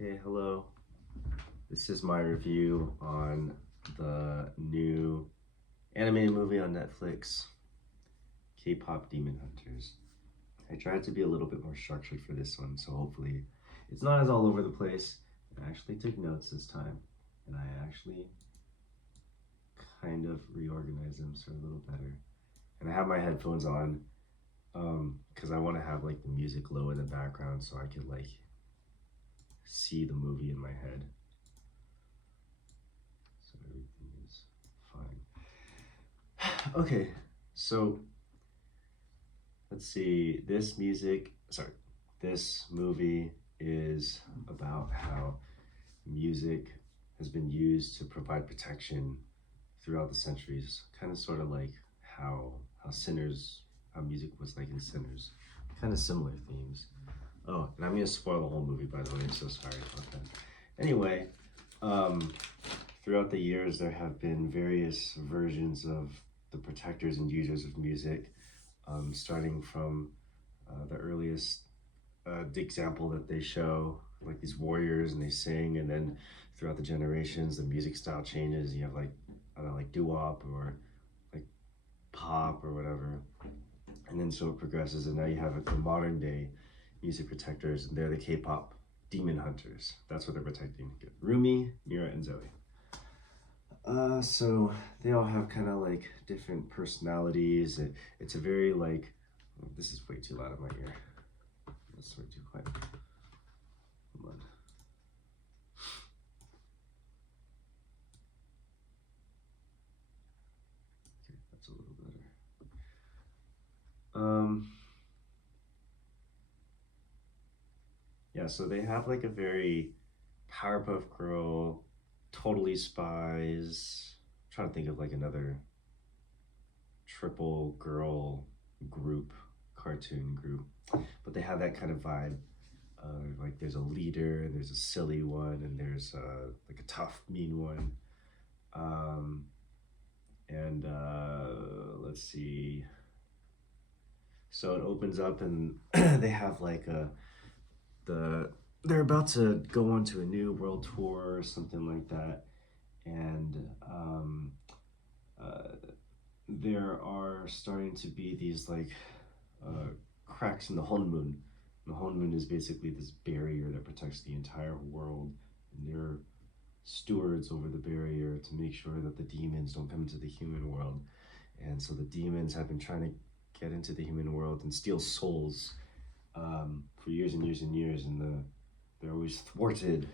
Okay, hello. This is my review on the new animated movie on Netflix, K-pop Demon Hunters. I tried to be a little bit more structured for this one, so hopefully it's not as all over the place. I actually took notes this time, and I actually kind of reorganized them so they're a little better. And I have my headphones on because I want to have like the music low in the background so I could like see the movie in my head. So everything is fine. Okay, so let's see. This movie is about how music has been used to provide protection throughout the centuries. Kind of sort of like how Sinners, how music was like in Sinners. Kind of similar themes. Oh, and I'm gonna spoil the whole movie, by the way. I'm so sorry about that. Anyway, um, throughout the years, there have been various versions of the protectors and users of music, starting from the earliest the example that they show, like these warriors and they sing, and then throughout the generations, the music style changes. You have like, I don't know, like doo-wop or like pop or whatever, and then so it progresses, and now you have the modern day music protectors, and they're the K-pop demon hunters. That's what they're protecting. Rumi, Mira, and Zoe. So they all have kind of like different personalities. It's a very like, oh, this is way too loud in my ear. That's way too quiet. Come on. Okay, that's a little better. Yeah, so they have like a very Powerpuff Girl, Totally Spies. I'm trying to think of like another triple girl group, cartoon group, but they have that kind of vibe. Like there's a leader, and there's a silly one, and there's like a tough, mean one. Um, and let's see. So it opens up, and they have like they're about to go on to a new world tour or something like that, and uh, there are starting to be these like uh, cracks in the Honmun. The Honmun is basically this barrier that protects the entire world, and they're stewards over the barrier to make sure that the demons don't come into the human world. And so the demons have been trying to get into the human world and steal souls for years and years and years, and they're always thwarted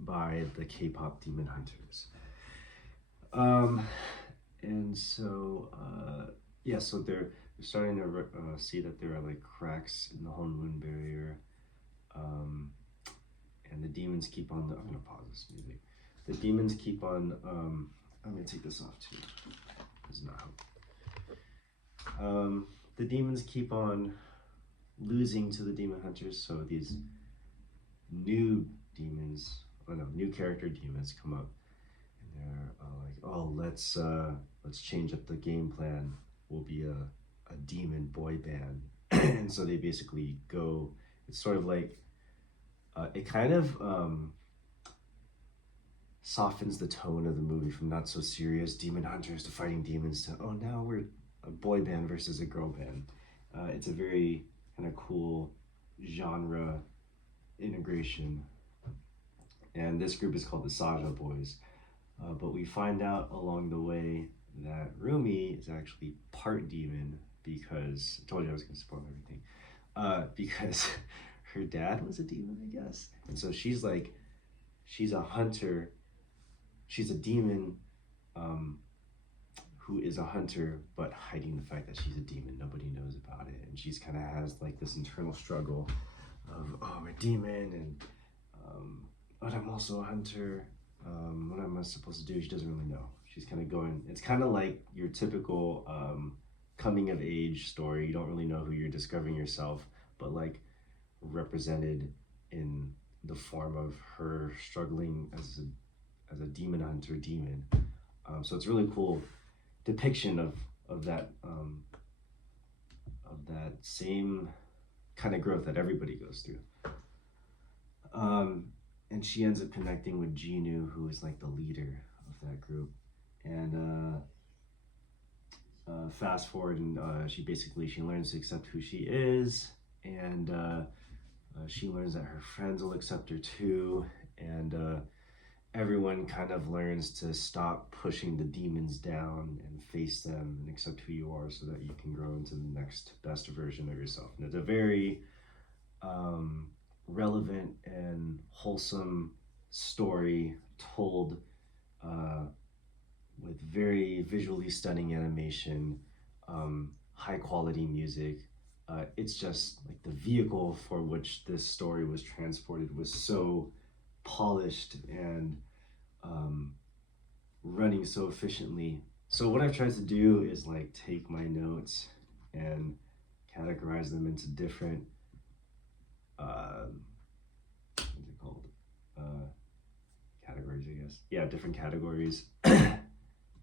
by the K-pop demon hunters. Um, and so yeah, so they're starting to see that there are like cracks in the Honmun barrier, um, and the demons keep on. I'm gonna pause this music. The demons keep on. I'm gonna take this off too. Does not help. The demons keep on losing to the demon hunters, so these new demons, oh no, new character demons come up, and they're like, oh, let's change up the game plan. We'll be a demon boy band, and so they basically go. It's sort of like it kind of softens the tone of the movie from not so serious demon hunters to fighting demons to, oh, now we're a boy band versus a girl band. It's a very kind of cool genre integration, and this group is called the Saja Boys. But we find out along the way that Rumi is actually part demon, because I told you I was going to spoil everything. Because her dad was a demon, I guess, and so she's a hunter. She's a demon who is a hunter, but hiding the fact that she's a demon. Nobody knows about it, and she's kind of has like this internal struggle of, oh, I'm a demon, and but I'm also a hunter. What am I supposed to do? She doesn't really know. She's kind of going. It's kind of like your typical coming of age story. You don't really know who you're discovering yourself, but like represented in the form of her struggling as a demon hunter demon. So it's really cool depiction of that same kind of growth that everybody goes through. Um, and she ends up connecting with Jinu, who is like the leader of that group. And fast forward, and she learns to accept who she is, and she learns that her friends will accept her too, and everyone kind of learns to stop pushing the demons down and face them and accept who you are, so that you can grow into the next best version of yourself. And it's a very relevant and wholesome story told uh, with very visually stunning animation, high quality music. It's just like the vehicle for which this story was transported was so polished and um, running so efficiently. So what I've tried to do is like take my notes and categorize them into different what's it called? Uh, Categories, I guess. Yeah, different categories.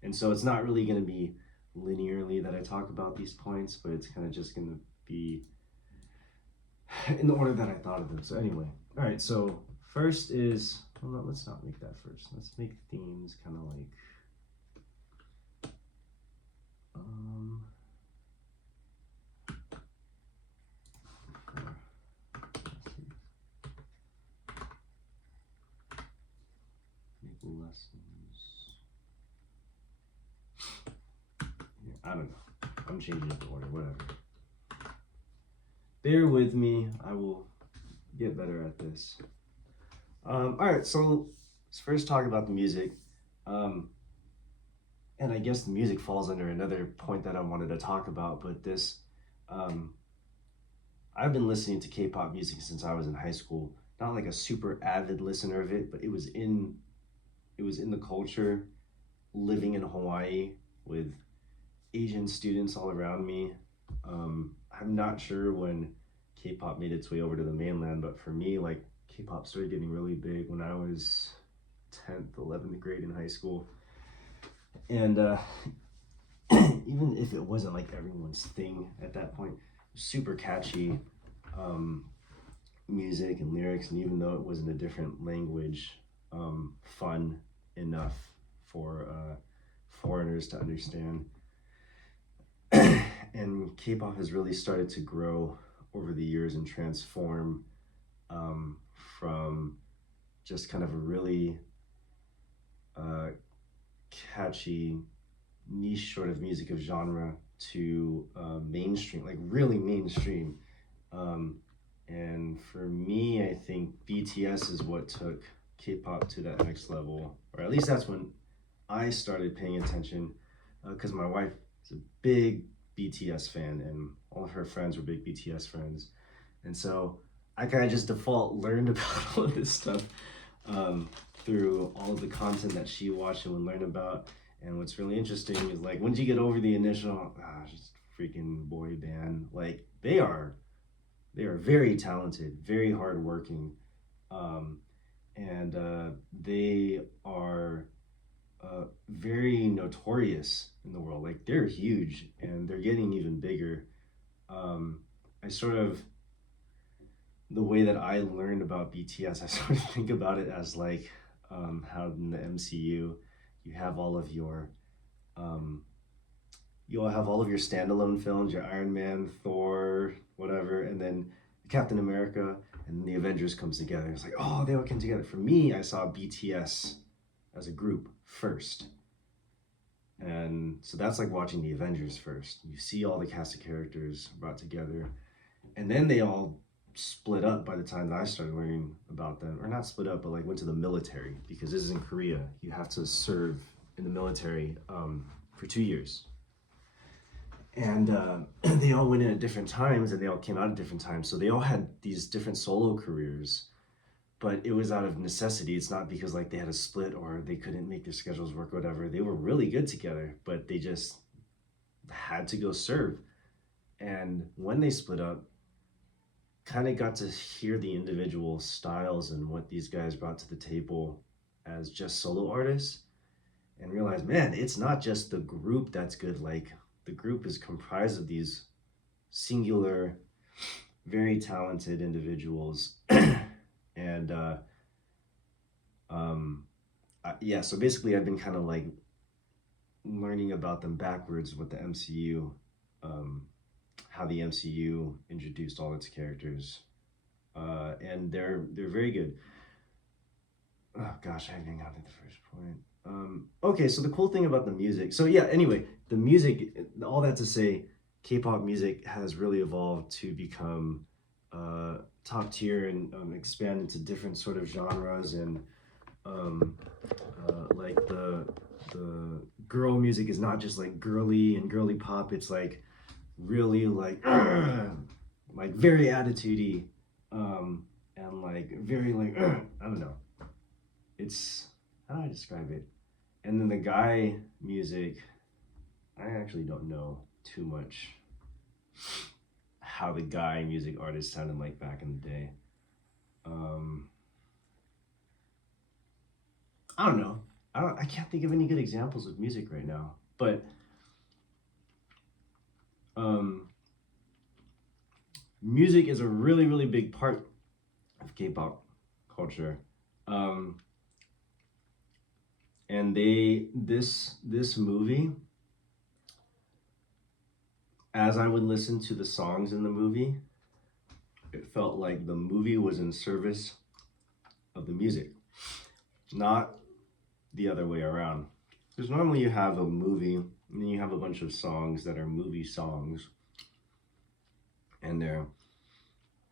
And so it's not really going to be linearly that I talk about these points, but it's kind of just going to be in the order that I thought of them. So anyway, all right. So first is, well, no, let's not make that first. Let's make themes kind of like um, make lessons. Yeah, I don't know. I'm changing the order. Whatever. Bear with me. I will get better at this. All right, so let's first talk about the music. And I guess the music falls under another point that I wanted to talk about, but um, I've been listening to K-pop music since I was in high school. Not like a super avid listener of it, but it was in the culture, living in Hawaii with Asian students all around me. I'm not sure when K-pop made its way over to the mainland, but for me, like K-pop started getting really big when I was 10th, 11th grade in high school. And even if it wasn't like everyone's thing at that point, super catchy music and lyrics, and even though it was in a different language, fun enough for foreigners to understand. And K-pop has really started to grow over the years and transform from just kind of a really catchy niche sort of music of genre to mainstream, like really mainstream. And for me, I think BTS is what took K-pop to that next level, or at least that's when I started paying attention, because my wife is a big BTS fan, and all of her friends were big BTS friends, and so I kind of just default learned about all of this stuff through all of the content that she watched and would learn about. And what's really interesting is like once you get over the initial, just freaking boy band, like they are very talented, very hardworking, and they are very notorious in the world. Like they're huge, and they're getting even bigger. I sort of the way that I learned about BTS, I sort of think about it as like how in the MCU you have all of your you all have all of your standalone films, your Iron Man, Thor, whatever, and then Captain America, and the Avengers comes together. It's like, oh, they all came together. For me, I saw BTS as a group first. And so that's like watching the Avengers first. You see all the cast of characters brought together, and then they all split up by the time that I started learning about them. Or not split up, but like went to the military, because this is in Korea. You have to serve in the military for 2 years. And they all went in at different times, and they all came out at different times. So they all had these different solo careers, but it was out of necessity. It's not because like they had a split or they couldn't make their schedules work or whatever. They were really good together, but they just had to go serve. And when they split up, kind of got to hear the individual styles and what these guys brought to the table as just solo artists, and realized, man, it's not just the group that's good. Like the group is comprised of these singular, very talented individuals. And Yeah, so basically I've been kind of like learning about them backwards with the MCU, um, how the MCU introduced all its characters, and they're very good. Oh gosh, I haven't gotten to the first point. Okay, so the cool thing about the music. So yeah, anyway, the music. All that to say, K-pop music has really evolved to become top tier and expand into different sort of genres and um, like the girl music is not just like girly and girly pop. It's like really like very attitudey, and like very like I don't know. It's how do I describe it? And then the guy music, I actually don't know too much how the guy music artist sounded like back in the day. Um, I don't know. I can't think of any good examples of music right now. But um, music is a really really big part of K-pop culture. Um, and this movie, as I would listen to the songs in the movie, it felt like the movie was in service of the music, not the other way around. Because normally you have a movie and then you have a bunch of songs that are movie songs, and their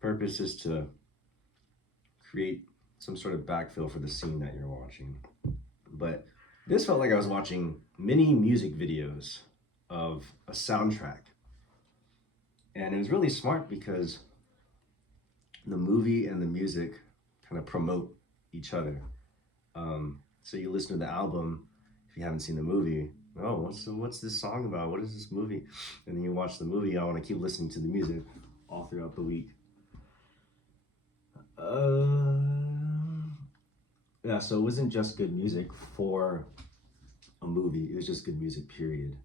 purpose is to create some sort of backfill for the scene that you're watching. But this felt like I was watching mini music videos of a soundtrack. And it was really smart because the movie and the music kind of promote each other. So you listen to the album if you haven't seen the movie. Oh, what's this song about? What is this movie? And then you watch the movie. I want to keep listening to the music all throughout the week. Yeah, so it wasn't just good music for a movie. It was just good music, period.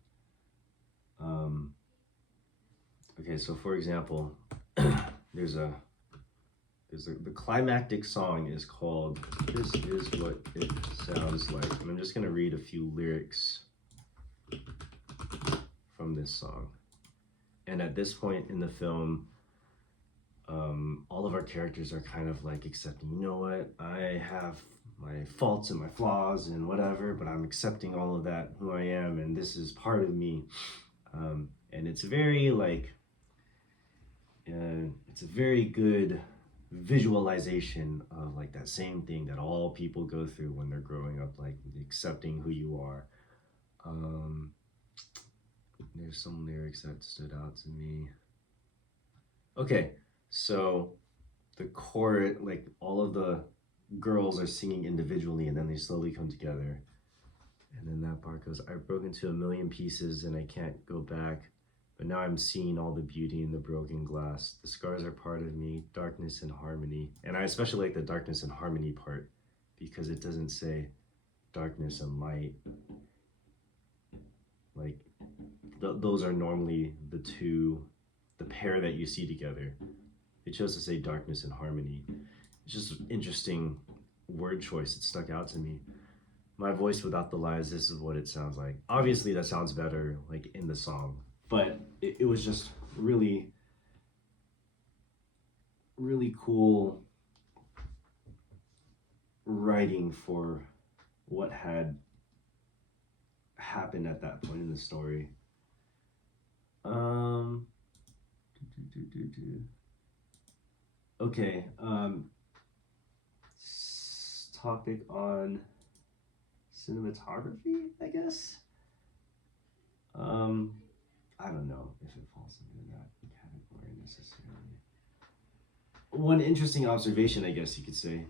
Okay, so for example, there's the climactic song is called "This Is What It Sounds Like," and I'm just gonna read a few lyrics from this song. And at this point in the film, all of our characters are kind of like accepting, you know what, I have my faults and my flaws and whatever, but I'm accepting all of that, who I am, and this is part of me. And it's very like, it's a very good visualization of like that same thing that all people go through when they're growing up, like accepting who you are. There's some lyrics that stood out to me. Okay, so the chorus, like all of the girls are singing individually and then they slowly come together. And then that part goes, I broke into a million pieces and I can't go back. But now I'm seeing all the beauty in the broken glass. The scars are part of me, darkness and harmony. And I especially like the darkness and harmony part because it doesn't say darkness and light. Like those are normally the pair that you see together. It chose to say darkness and harmony. It's just an interesting word choice. It stuck out to me. My voice without the lies, this is what it sounds like. Obviously that sounds better like in the song, but it was just really, really cool writing for what had happened at that point in the story. Okay, topic on cinematography, I guess. I don't know if it falls into that category necessarily. One interesting observation, I guess you could say,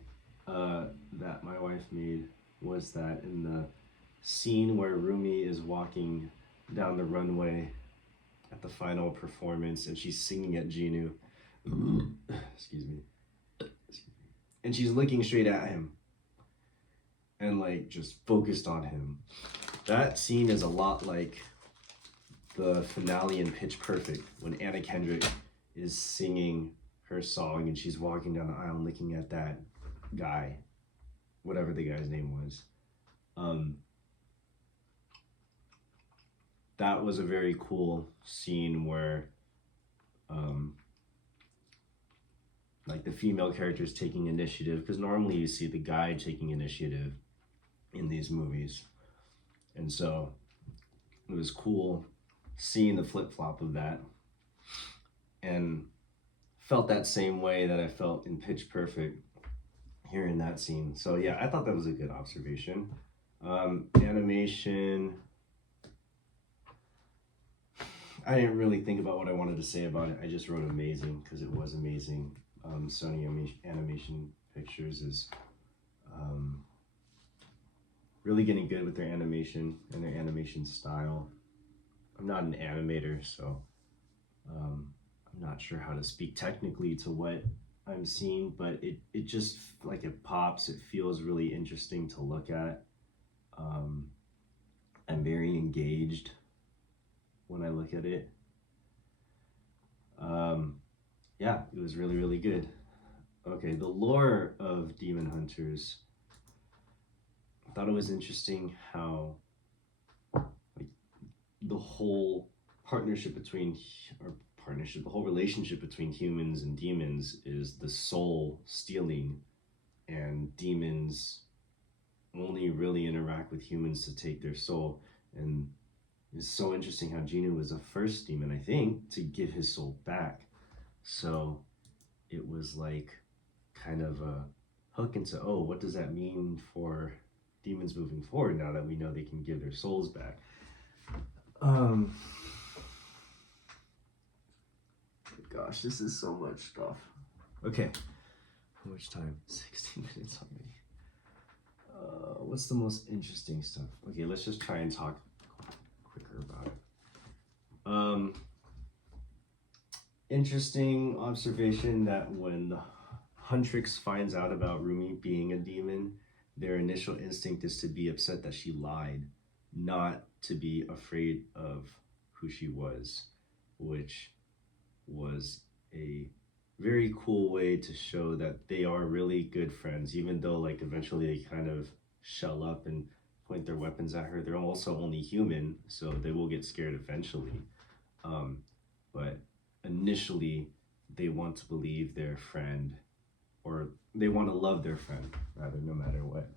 that my wife made was that in the scene where Rumi is walking down the runway at the final performance and she's singing at Genu, excuse me, and she's looking straight at him and like just focused on him. That scene is a lot like the finale in Pitch Perfect when Anna Kendrick is singing her song and she's walking down the aisle looking at that guy whatever the guy's name was. Um, that was a very cool scene where um, like the female character is taking initiative, because normally you see the guy taking initiative in these movies, and so it was cool seeing the flip-flop of that, and felt that same way that I felt in Pitch Perfect hearing that scene. So yeah, I thought that was a good observation. Animation, I didn't really think about what I wanted to say about it. I just wrote amazing because it was amazing. Sony Animation Pictures is really getting good with their animation and their animation style. I'm not an animator, so I'm not sure how to speak technically to what I'm seeing, but it just like it pops. It feels really interesting to look at. I'm very engaged when I look at it. Yeah, it was really, really good. Okay, the lore of Demon Hunters. I thought it was interesting how like the whole the whole relationship between humans and demons is the soul stealing, and demons only really interact with humans to take their soul. And it's so interesting how Genu was the first demon, I think, to give his soul back. So it was like kind of a hook into, oh, what does that mean for demons moving forward now that we know they can give their souls back? Gosh, this is so much stuff. Okay, how much time? 16 minutes already. What's the most interesting stuff? Okay, let's just try and talk quicker about it. Interesting observation that when the Huntrix finds out about Rumi being a demon, their initial instinct is to be upset that she lied, not to be afraid of who she was, which was a very cool way to show that they are really good friends, even though like eventually they kind of shell up and point their weapons at her. They're also only human, so they will get scared eventually. But initially, they want to believe their friend, or they want to love their friend, rather, no matter what.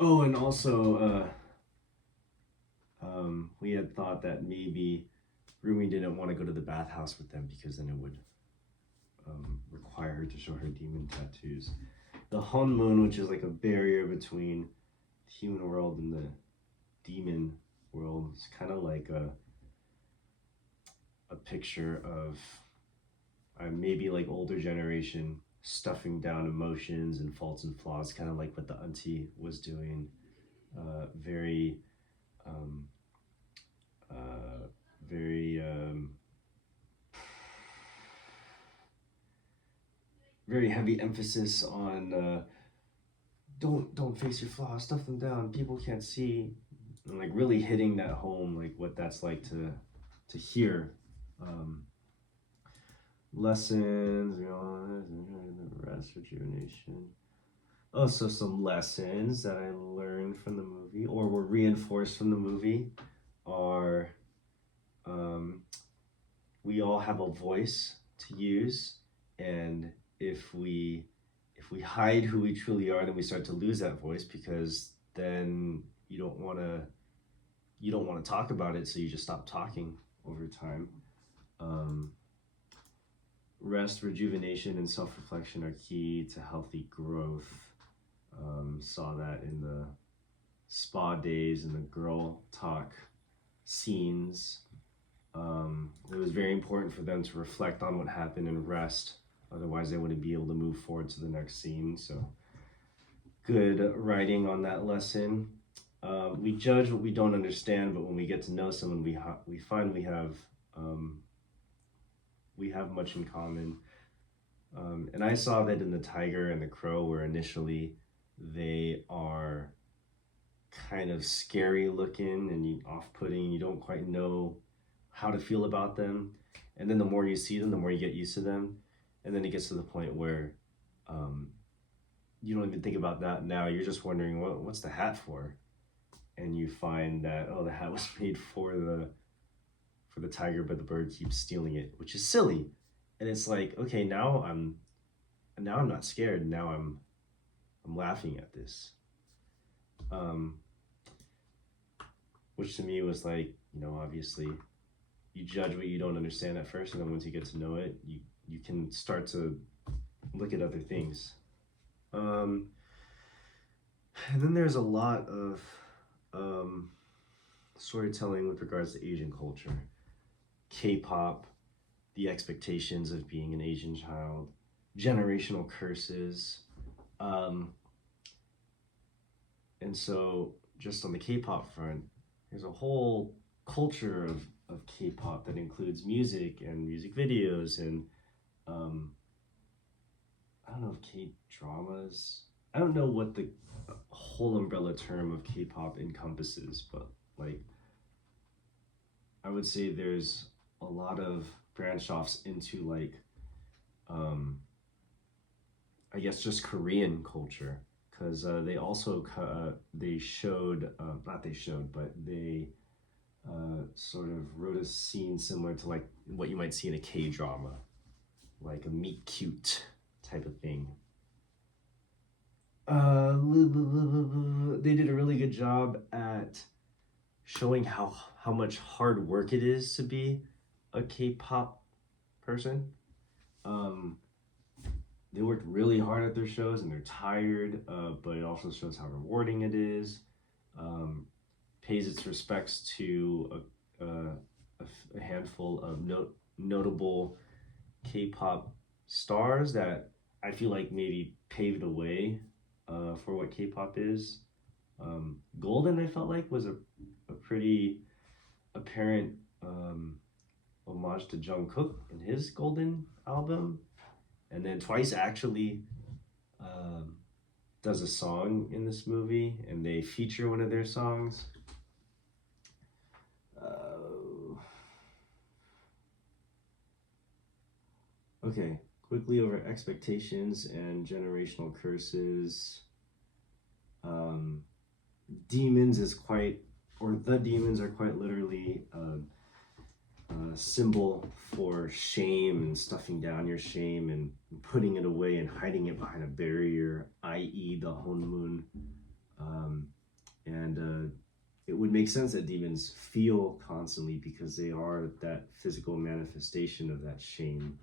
Oh, and also, we had thought that maybe Rumi didn't want to go to the bathhouse with them because then it would require her to show her demon tattoos. The Hun Moon, which is like a barrier between the human world and the demon world, is kind of like a picture of maybe like older generation stuffing down emotions and faults and flaws, kind of like what the auntie was doing. Very very heavy emphasis on don't face your flaws, stuff them down, people can't see, and like really hitting that home, like what that's like to hear. Lessons, rest, rejuvenation. Also, some lessons that I learned from the movie or were reinforced from the movie are we all have a voice to use, and if we hide who we truly are, then we start to lose that voice, because then you don't want to talk about it, so you just stop talking over time. Rest, rejuvenation, and self-reflection are key to healthy growth. Saw that in the spa days and the girl talk scenes. It was very important for them to reflect on what happened and rest. Otherwise, they wouldn't be able to move forward to the next scene. So, good writing on that lesson. We judge what we don't understand, but when we get to know someone, we find we have much in common. And I saw that in the tiger and the crow, where initially they are kind of scary looking and off-putting. You don't quite know how to feel about them. And then the more you see them, the more you get used to them. And then it gets to the point where you don't even think about that now. You're just wondering what's the hat for, and you find that, oh, the hat was made for the tiger, but the bird keeps stealing it, which is silly. And it's like, okay, now I'm not scared. Now I'm laughing at this. Um, which to me was like, obviously you judge what you don't understand at first, and then once you get to know it, you can start to look at other things. Um, and then there's a lot of um, storytelling with regards to Asian culture, K-pop, the expectations of being an Asian child, generational curses, um, and so just on the K-pop front, there's a whole culture of K-pop that includes music and music videos and um, I don't know if K-dramas. I don't know what the whole umbrella term of K-pop encompasses, but like I would say there's a lot of branch offs into like um, I guess just Korean culture because they also they showed not they showed but they sort of wrote a scene similar to like what you might see in a K drama, like a meet cute type of thing. Uh, they did a really good job at showing how much hard work it is to be a K-pop person. Um, they worked really hard at their shows and they're tired, but it also shows how rewarding it is. Um, pays its respects to a handful of notable K-pop stars that I feel like maybe paved the way for what K-pop is. Golden, I felt like, was a pretty apparent homage to Jungkook in his Golden album. And then Twice actually um, does a song in this movie, and they feature one of their songs. Okay, quickly over expectations and generational curses. Um, demons is quite, or the demons are quite literally a symbol for shame and stuffing down your shame and putting it away and hiding it behind a barrier, i.e., the Honmun. And it would make sense that demons feel constantly because they are that physical manifestation of that shame.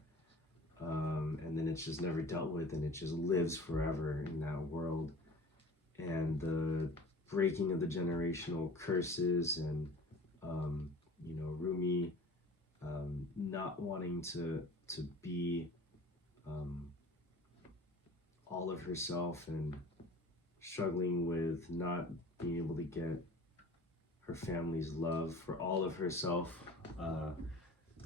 And then it's just never dealt with and it just lives forever in that world. And the breaking of the generational curses and, Rumi not wanting to be all of herself and struggling with not being able to get her family's love for all of herself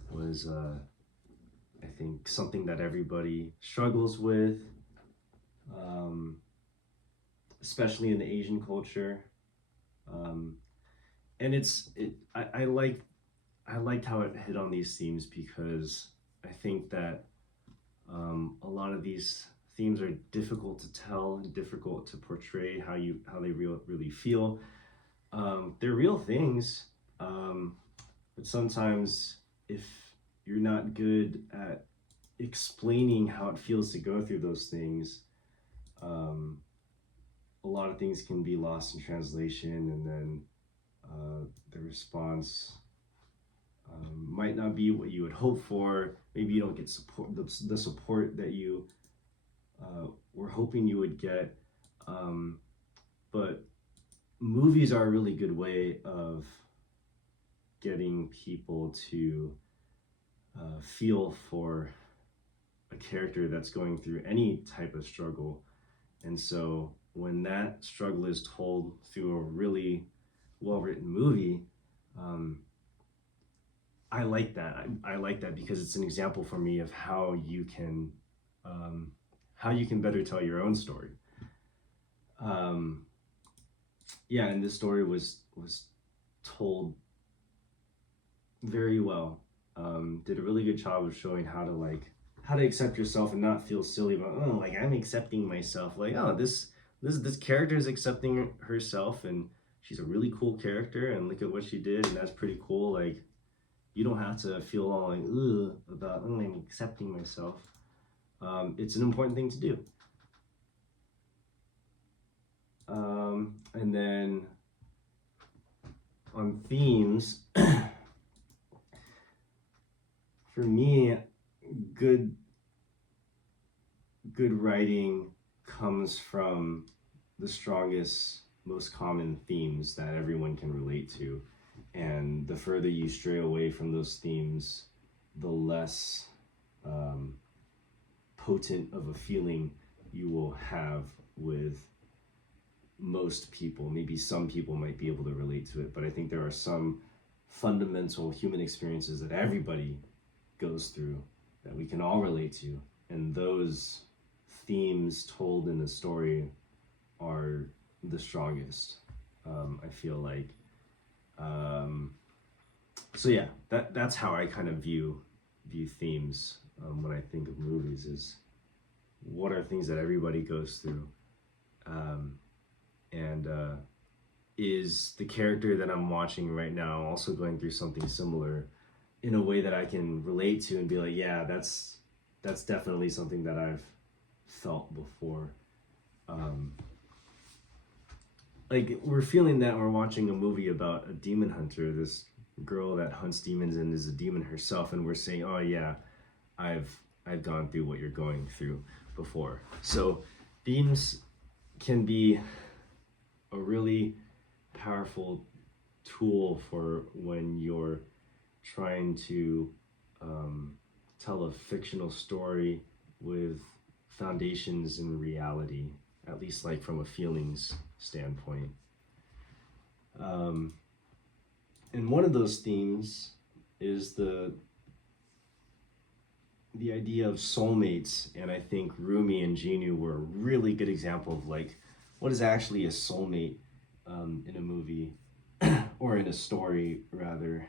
was, I think, something that everybody struggles with, especially in the Asian culture. And I liked how it hit on these themes because I think that a lot of these themes are difficult to tell and difficult to portray how they really feel. They're real things, but sometimes if you're not good at explaining how it feels to go through those things, a lot of things can be lost in translation, and then the response might not be what you would hope for. Maybe you don't get the support that you were hoping you would get. But movies are a really good way of getting people to feel for a character that's going through any type of struggle. And so when that struggle is told through a really well-written movie, I like that. I like that because it's an example for me of how you can better tell your own story. Yeah, and this story was told very well. Did a really good job of showing how to like how to accept yourself and not feel silly about, oh, like I'm accepting myself. Like, oh, this character is accepting herself, and she's a really cool character, and look at what she did, and that's pretty cool. Like, you don't have to feel all like ugh about, oh, I'm accepting myself. It's an important thing to do. And then on themes, for me, good good writing comes from the strongest, most common themes that everyone can relate to. And the further you stray away from those themes, the less um, potent of a feeling you will have with most people. Maybe some people might be able to relate to it, but I think there are some fundamental human experiences that everybody goes through that we can all relate to. And those themes told in the story are the strongest. I feel like. Um, so yeah, that's how I kind of view themes when I think of movies. Is what are things that everybody goes through, um, and is the character that I'm watching right now also going through something similar in a way that I can relate to and be like, yeah, that's definitely something that I've felt before. Um, like we're feeling that we're watching a movie about a demon hunter, this girl that hunts demons and is a demon herself, and we're saying, oh yeah, I've I've gone through what you're going through before. So themes can be a really powerful tool for when you're trying to tell a fictional story with foundations in reality, at least like from a feelings standpoint. Um, and one of those themes is the idea of soulmates, and I think Rumi and Genu were a really good example of like what is actually a soulmate in a movie or in a story rather,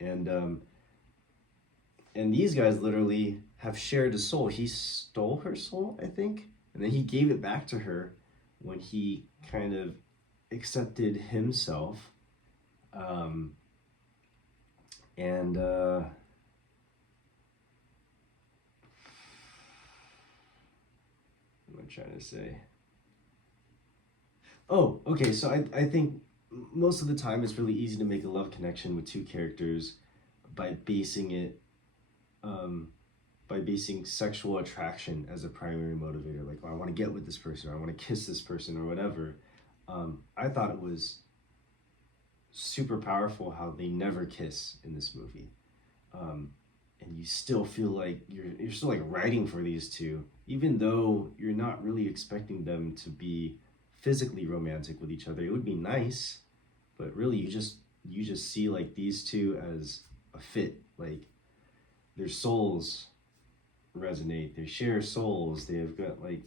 and and these guys literally have shared a soul. He stole her soul, I think, and then he gave it back to her when he kind of accepted himself. Um, and what am I trying to say? Oh, okay. So I think most of the time it's really easy to make a love connection with two characters by basing it um, by basing sexual attraction as a primary motivator. Like, oh, I want to get with this person, or I want to kiss this person, or whatever. I thought it was super powerful how they never kiss in this movie, um, and you still feel like you're still like writing for these two, even though you're not really expecting them to be physically romantic with each other. It would be nice, but really you just see like these two as a fit. Like their souls resonate. They share souls. They have got like,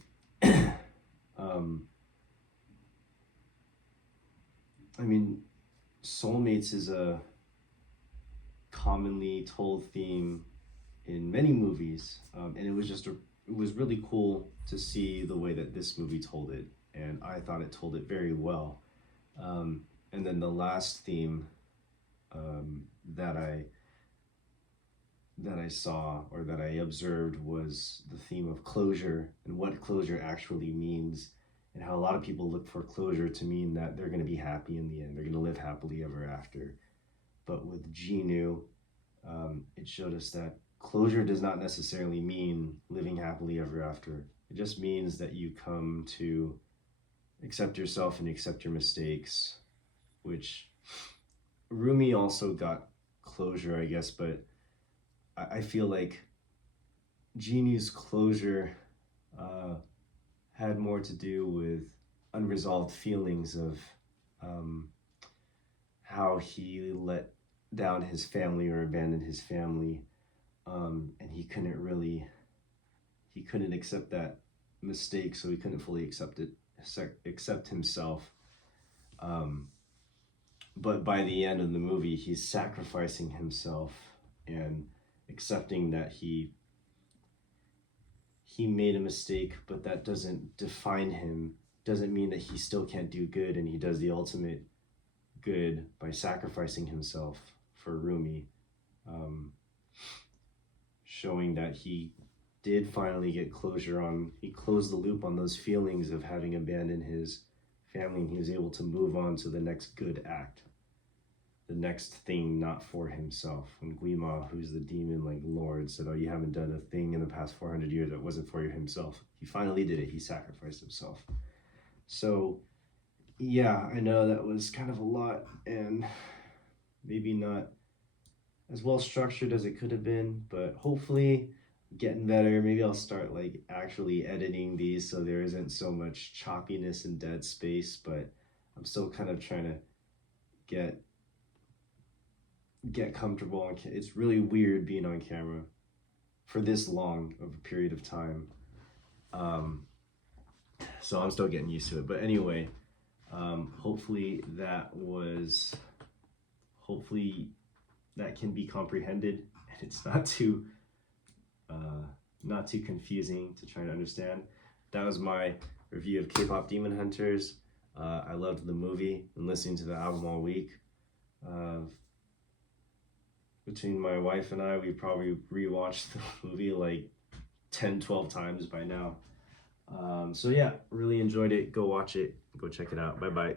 um, I mean, soulmates is a commonly told theme in many movies, and it was really cool to see the way that this movie told it, and I thought it told it very well. And then the last theme um, that I that I saw or that I observed was the theme of closure and what closure actually means, and how a lot of people look for closure to mean that they're going to be happy in the end, they're going to live happily ever after. But with Genu, it showed us that closure does not necessarily mean living happily ever after. It just means that you come to accept yourself and accept your mistakes, which Rumi also got closure, I guess, but I feel like Genie's closure uh, had more to do with unresolved feelings of um, how he let down his family or abandoned his family, and he couldn't accept that mistake, so he couldn't fully accept himself. Um, but by the end of the movie, he's sacrificing himself and accepting that he made a mistake, but that doesn't define him. Doesn't mean that he still can't do good, and he does the ultimate good by sacrificing himself for Rumi, um, showing that he did finally get closure on, he closed the loop on those feelings of having abandoned his family, and he was able to move on to the next good act, the next thing not for himself. When Guima, who's the demon like lord, said, oh, you haven't done a thing in the past 400 years that wasn't for himself, he finally did it. He sacrificed himself. So yeah, I know that was kind of a lot and maybe not as well structured as it could have been, but hopefully getting better. Maybe I'll start like actually editing these so there isn't so much choppiness and dead space, but I'm still kind of trying to get comfortable on it's really weird being on camera for this long of a period of time. So I'm still getting used to it, but anyway, hopefully that can be comprehended, and it's not too confusing to try to understand. That was my review of K-pop Demon Hunters. I loved the movie and listening to the album all week. Between my wife and I, we probably rewatched the movie like 10-12 times by now. So yeah, really enjoyed it. Go watch it. Go check it out. Bye bye.